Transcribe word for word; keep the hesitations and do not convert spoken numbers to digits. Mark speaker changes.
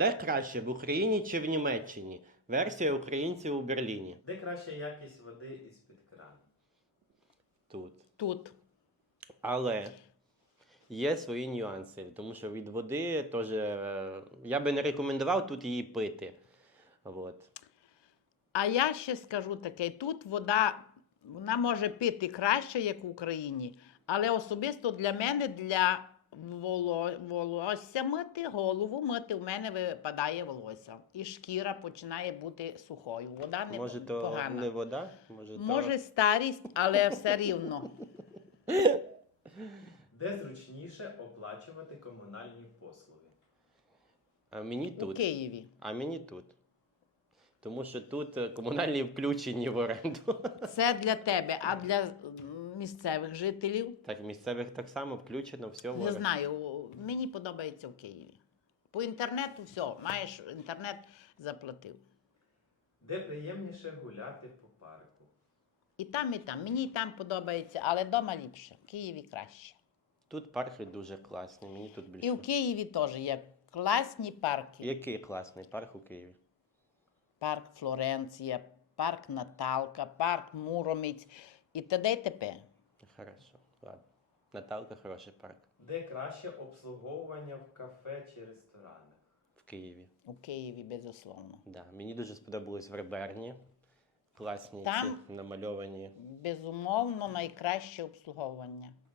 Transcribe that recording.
Speaker 1: де краще, в Україні чи в Німеччині? Версія українців у Берліні.
Speaker 2: Де краща якість води із-під крану?
Speaker 1: Тут.
Speaker 3: Тут.
Speaker 1: Але є свої нюанси, тому що від води теж е, я би не рекомендував тут її пити. От.
Speaker 3: А я ще скажу таке: тут вода, вона може пити краще, як в Україні, але особисто для мене, для воло- волосся мити, голову мити, в мене випадає волосся. І шкіра починає бути сухою. Вода не
Speaker 1: Може, то
Speaker 3: погана.
Speaker 1: не вода? Може,
Speaker 3: Може старість, але все рівно.
Speaker 2: Де зручніше оплачувати комунальні послуги?
Speaker 1: то... А мені
Speaker 3: У
Speaker 1: тут.
Speaker 3: Києві.
Speaker 1: А мені тут. Тому що тут е, комунальні включені в оренду.
Speaker 3: Це для тебе, а для м, місцевих жителів?
Speaker 1: Так, місцевих так само включено, все в
Speaker 3: Не
Speaker 1: оренду.
Speaker 3: знаю, мені подобається в Києві. По інтернету все, маєш інтернет, заплатив.
Speaker 2: Де приємніше гуляти по парку?
Speaker 3: І там, і там. Мені і там подобається, але вдома ліпше. В Києві краще.
Speaker 1: Тут парки дуже класні, мені тут більше.
Speaker 3: І в Києві теж є класні парки.
Speaker 1: Який класний парк у Києві?
Speaker 3: Парк Флоренція, парк Наталка, парк Муромець і т.д. і т.п.
Speaker 1: Хорошо, ладно. Наталка хороший парк
Speaker 2: Де краще обслуговування в кафе чи ресторанах?
Speaker 1: в Києві.
Speaker 3: У Києві, безусловно.
Speaker 1: Да. Мені дуже сподобалось в Реберні. Класні
Speaker 3: Там-
Speaker 1: ці намальовані.
Speaker 3: Безумовно, найкраще обслуговування.